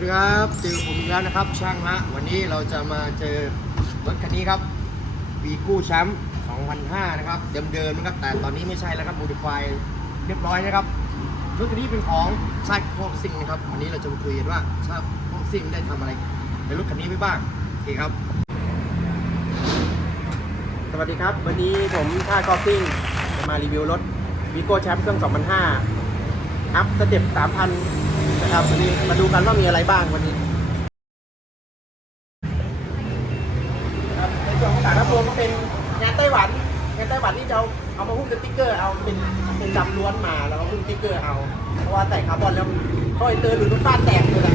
วัสดีครับเจอผมอีกแล้วนะครับ ช่างฮะวันนี้เราจะมาเจอรถคันนี้ครับวีกู้แชมป์2005 นะครับ เดิมๆนะครับ แต่ตอนนี้ไม่ใช่แล้วครับโมดิฟายเรียบร้อยนะครับรถคันนี้เป็นของชาติโคกซิงนะครับวันนี้เราจะมาคุยกันว่าชาติโคกซิงได้ทำอะไรในรถคันนี้ไปบ้างโอเคครับ สวัสดีครับ วันนี้ผมท่ากอล์ฟซิงจะมารีวิวรถวีโก้แชมป์เครื่อง 2005 อัพสเต็ป3,000 นะครับวันนี้มาดูกันว่ามีอะไรบ้างวันนี้ครับในส่วนของสารรับรวมก็เป็นงานไต้หวันงานไต้หวันนี่จะเอาเอามาหุ้มสติ๊กเกอร์เอาเป็นเป็นดำล้วนมาแล้วก็หุ้มสติ๊กเกอร์เอาเพราะว่าใส่คาร์บอนแล้วก็ไอเตอร์หรือรถฟ้าแตกเลยแหละ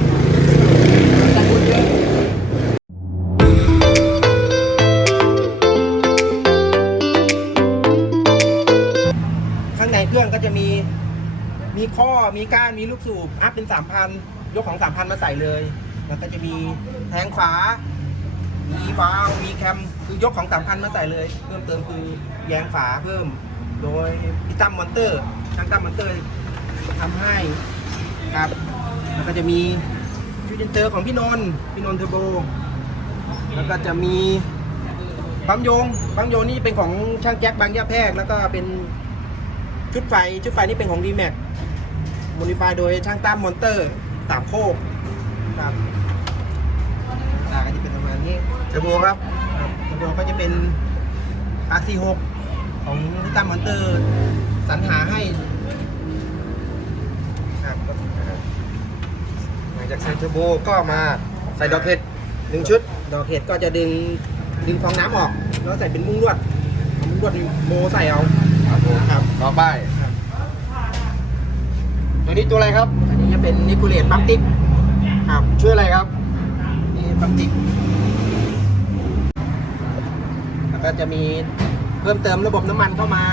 แต่คุณเยอะข้างในเครื่องก็จะมี มีข้อมีก้านมีลูกสูบอัพเป็นสามพันยกของสามพันมาใส่เลย แล้วก็จะมีแทงขวามีวาล์วมีแคมคือยกของสามพันมาใส่เลย เพิ่มเติมคือแยงฝาเพิ่ม โดยพี่ตั้มมอนเตอร์ช่างตั้มมอนเตอร์ทำให้ครับแล้วก็จะมีชุดอินเตอร์ของพี่นนท์พี่นนท์เทอร์โบแล้วก็จะมีปั๊มโยงปั๊มโยงนี่เป็นของช่างแจ็คบางยะแพรกแล้วก็เป็นชุดไฟชุดไฟนี่เป็นของ d m a x โมดิฟายโดยช่างตั้มมอนเตอร์สามโคกครับตาก็จะเป็นประมาณนี้เทอร์โบครับครับตัวโบก็จะเป็น R46 ของช่างตั้มมอนเตอร์สรรหาให้ครับหลังจากใส่เทอร์โบก็มาใส่ดอกเห็ดหนึ่งชุด ดอกเห็ดก็จะดึงดึงฟองน้ำออก แล้วใส่เป็นมุ้งลวดเอามุ้งลวดโมใส่เอาครับผมครับต่อไปครับ ตัวนี้ตัวอะไรครับ อันนี้จะเป็นนิคูเลตปั๊มติ๊กครับชื่ออะไรครับ นี่ปั๊มติ๊กแล้วก็จะมีเพิ่มเติมระบบน้ำมันเข้ามา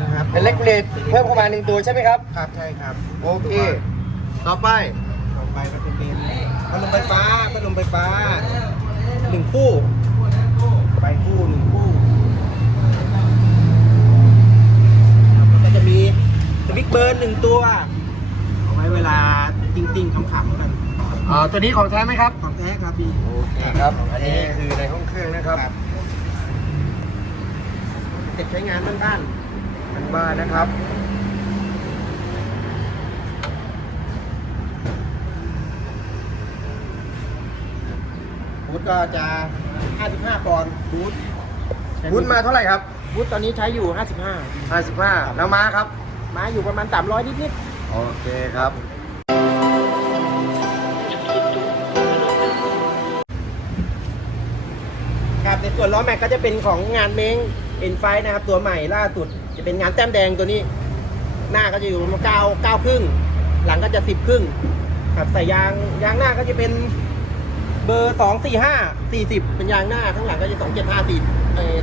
นะครับเป็นเล็กเลดเพิ่มเข้ามาหนึ่งตัวใช่ไหมครับ ครับใช่ครับโอเค ต่อไป ต่อไปก็จะเป็นพัดลมไฟฟ้าพัดลมไฟฟ้าหนึ่งคู่ไฟคู่หนึ่งคู่ครับแล้วก็จะมีสวิกเบิร์นหนึ่งตัว เอาไว้เวลาติ้งติ้งๆขำๆกันอ่าตัวนี้ของแท้ไหมครับ ของแท้ครับพี่ โอเคครับ อันนี้คือในห้องเครื่องนะครับเก็บใช้งานบ้านอันบ้านนะครับ ๆบูธก็จะ 55ปอนด์บูธวุ้นมาเท่าไหร่ครับ บูธตอนนี้ใช้อยู่ 55แล้วม้าครับ55มาอยู่ประมาณ 300 นิด โอเคครับ ครับในส่วนล้อแม็กก็จะเป็นของงานเม้งเอ็นไฟนะครับตัวใหม่ล่าสุด จะเป็นงานแต้มแดงตัวนี้ หน้าก็จะอยู่ประมาณ9 9ครึ่ง หลังก็จะ10ครึ่งครับใส่ยางยางหน้าก็จะเป็นเบอร์2 4 5 40เป็นยางหน้าข้างหลังก็จะ2 7 5 4เอ่อ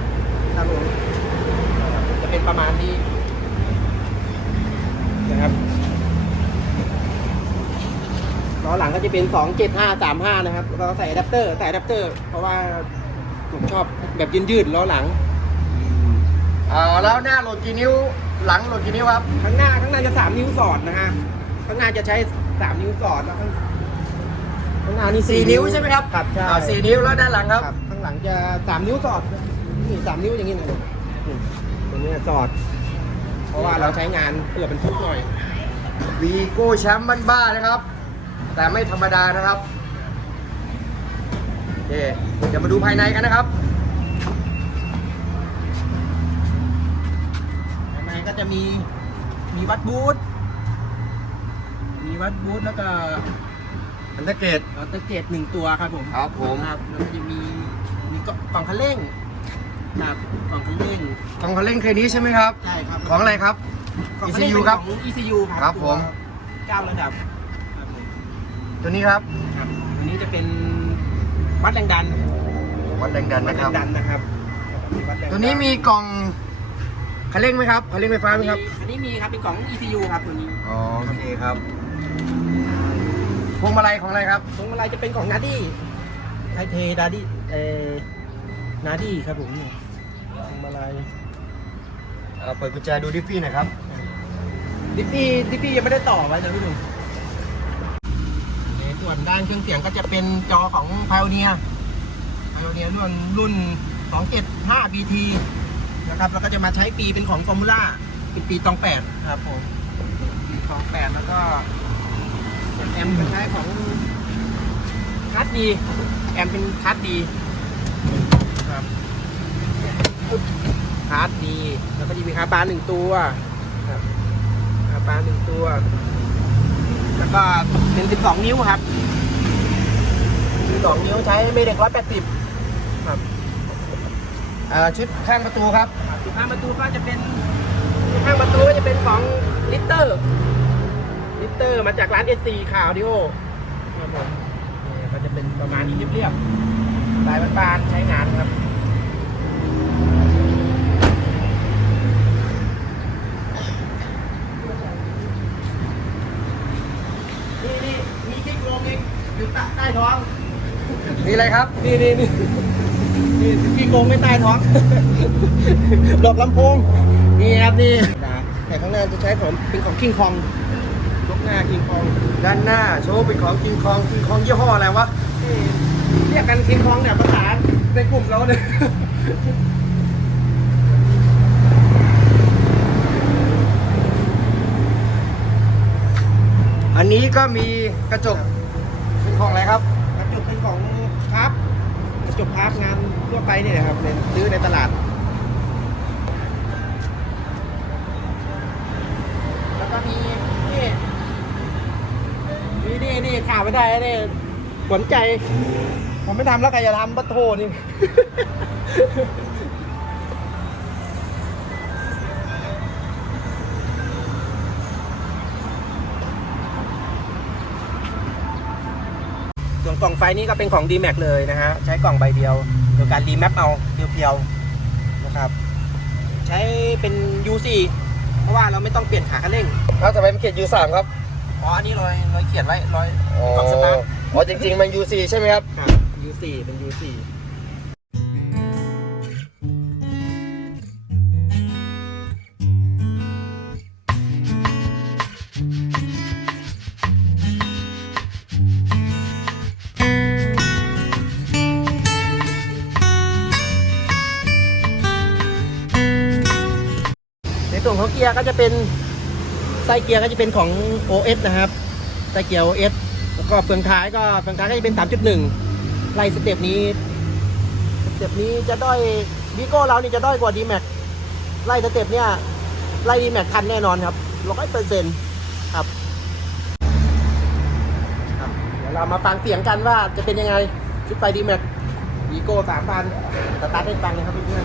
35ครับผมจะเป็นประมาณนี้ นะครับล้อหลังก็จะเป็น 2 7 5 3 5 นะครับแล้วก็ใส่อะแดปเตอร์ใส่อะแดปเตอร์ เพราะว่าผมชอบแบบยืดๆล้อหลังอ่าแล้วหน้าโหลดกี่นิ้ว หลังโหลดกี่นิ้วครับ ข้างหน้าข้างหน้าจะสามนิ้วสอดนะฮะข้างหน้าจะใช้สามนิ้วสอดแล้วข้างข้างหน้านี่สี่นิ้วใช่ไหมครับครับใช่อ่าสี่นิ้วแล้วด้านหลังครับครับข้างหลังจะสามนิ้วสอดนี่สามนิ้วอย่างนี้นะนี่ตรงนี้สอด เพราะว่าเราใช้งานเพื่อเป็นทุกหน่อยวีโก้แชมป์บ้านๆนะครับ แต่ไม่ธรรมดานะครับโอเคเดี๋ยวมาดูภายในกันนะครับภายในก็จะมีมีวัดบูธมีวัดบูธแล้วก็อันตะเกตอัลเตอร์เกตหนึ่งตัวครับผมครับผมครับแล้วก็จะมีมีกล่องคันเร่ง ครับกล่องคันเร่งของคันเร่งเครนี้ใช่ไหมครับ ใช่ครับของอะไรครับของ ECU ครับของ ECU ครับครับผมเก้าระดับครับผมตัวนี้ครับครับอันนี้จะเป็นวัดแรงดันวัดแรงดันวัดนะแรครับงดันนะครับวัดแรงดัตัวนี้มีกล่องคันเร่งไหมครับคันเร่งไฟฟ้าไหมครับอันนี้มีครับเป็นของ ECU ครับตัวนี้อ๋อโอเคครับพวงมาลัยของอะไรครับ ตรงอะไรจะเป็นของนาดี้ไทเทดาดี้เออ นาดี้ครับผมเนี่ยพวงมาลัยเอ่อเปิดกุญแจดูดิฟฟี่หน่อยครับ ดิฟฟี่ดิฟฟี่ยังไม่ได้ต่อไว้นะพี่หนุ่มนี่ส่วนด้านเครื่องเสียงก็จะเป็นจอของ Pioneer Pioneer รุ่นรุ่น 275 BT นะครับแล้วก็จะมาใช้ปีเป็นของ Formula เป็นปีตอง8ครับผมปีตอง8แล้วก็ส่วนแอมก็ใช้ของคัสดี แอมเป็นคัสดี ครับคัสดี แล้วก็จะมีคาร์บานหนึ่งตัวครับคาร์บานหนึ่งตัว แล้วก็เป็น12นิ้วครับ12นิ้วใช้ไม่เด็ก180ครับเอ่อชุดข้างประตูครับข้างประตูก็จะเป็นข้างประตูก็จะเป็นของลิตเตอร์ ลิตเตอร์มาจากร้าน S4 ข่าวดิโอครับผมนี่ก็จะเป็นประมาณนี้เรียบๆลายบานๆใช้งานครับ นี่นี่มีที่โกงเองอยู่ใต้ใต้ท้อง นี่ อะไรครับ นี่นี่นี่นี่พี่โกงไม่ใต้ท้อง ดอกลำโพง นี่ครับนี่แต่ข้างหน้าจะใช้ของเป็นของคิงคองยกหน้าคิงคอง ด้านหน้าโชว์เป็นของคิงคองคิงคองยี่ห้ออะไรวะเรียกกันคิงคองเนี่ยภาษาในกลุ่มเราเนี่ยอันนี้ก็มีกระจกเป็นของอะไรครับกระจก เป็นของครับจบครับงานทั่วไปเนี่ยนะครับเนซื้อในตลาด แล้วก็มีนี่นี่นี่นี่ข่าวไม่ได้นะนี่สนใจ ผมไม่ทำแล้วใครจะทำบัตโทนี่ ส่วนกล่องไฟนี้ก็เป็นของ d m a x เลยนะฮะ ใช้กล่องใบเดียวโดยการรีแมปเอาเพียวๆนะครับ ใช้เป็น U4 เพราะว่าเราไม่ต้องเปลี่ยนขาคันเร่งเอ้าทำไมมันเขียน U3 ครับ อ๋อ อันนี้รอยรอยเขียนไว้รอยกล่องสตาร์ทอ๋อ จริงๆ มัน U4 ใช่ไหมครับ ครับ U4 เป็น U4 กียร์ก็จะเป็นไส้เกียร์ก็จะเป็นของ OS นะครับไส้เกียร์ OS แล้วก็เฟืองท้ายก็เฟืองท้ายก็จะเป็น 3.1 ไล่สเต็ปนี้สเต็ปนี้จะด้อยวิโก้เรานี่จะด้อยกว่า d m a x ไล่สเต็ปเนี่ยไล่ d m a x ทันแน่นอนครับร้อยเปอร์เซ็นต์ครับครับเดี๋ยวเรามาฟังเสียงกันว่าจะเป็นยังไงชุดไฟ d m a x วีโก้สามพันสตาร์ทให้ฟังเลยครับเพื่อน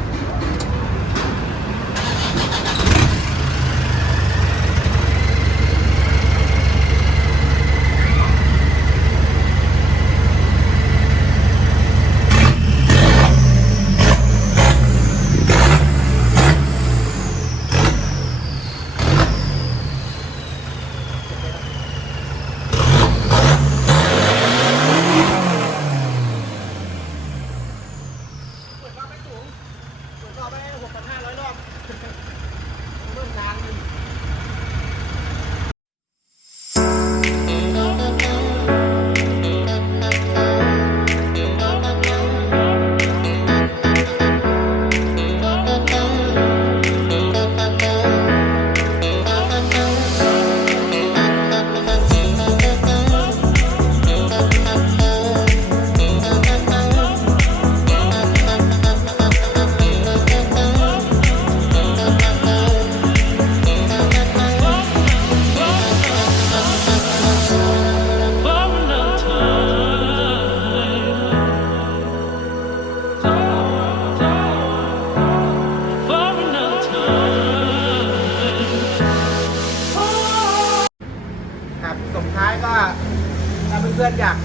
พื่อนๆอยาก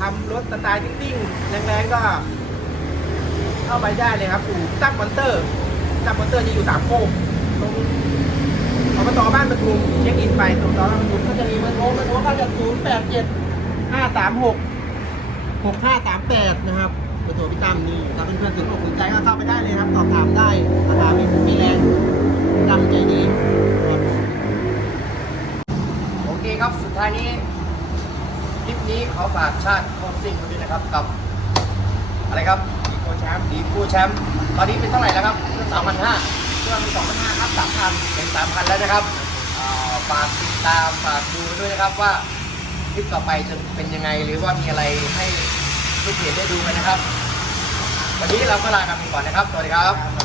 ทำรถสไตล์ซิ่งๆแรงๆก็เข้าไปได้เลยครับอู่ตั้งมอนเตอร์ตั้งมอนเตอร์จะอยู่สามโคกตรงอบตบ้านปทุมเช็คอินไปตรงตอนบ้านปทุมก็จะมีเบอร์โทรเบอร์โทรก็จะศูนย์แปดเจ็ดห้าสามหกหกห้าสามแปดนะครับเบอร์โทรพี่ตั้มนี่ถ้าเพื่อนๆถึงอกถึงใจก็เข้าไปได้เลยครับสอบถามได้ราคาไม่มีแรงตั้มใจดีครับโอเคครับสุดท้ายนี้ นี้ขอฝากชาติโคกซิ่งไว้ด้วยนะครับกับ อะไรครับดีโก้แชมป์ดีกู้แชมป์ตอนนี้เป็นเท่าไหร่แล้วครับสามพันห้าเครื่องมีสองพันห้าครับสามพันเป็นสามพันแล้วนะครับอ่าฝากติดตามฝากดูด้วยนะครับว่าคลิปต่อไปจะเป็นยังไงหรือว่ามีอะไรให้ลูกเพจได้ดูกันนะครับ วันนี้เราก็ลากันไปก่อนนะครับ สวัสดีครับ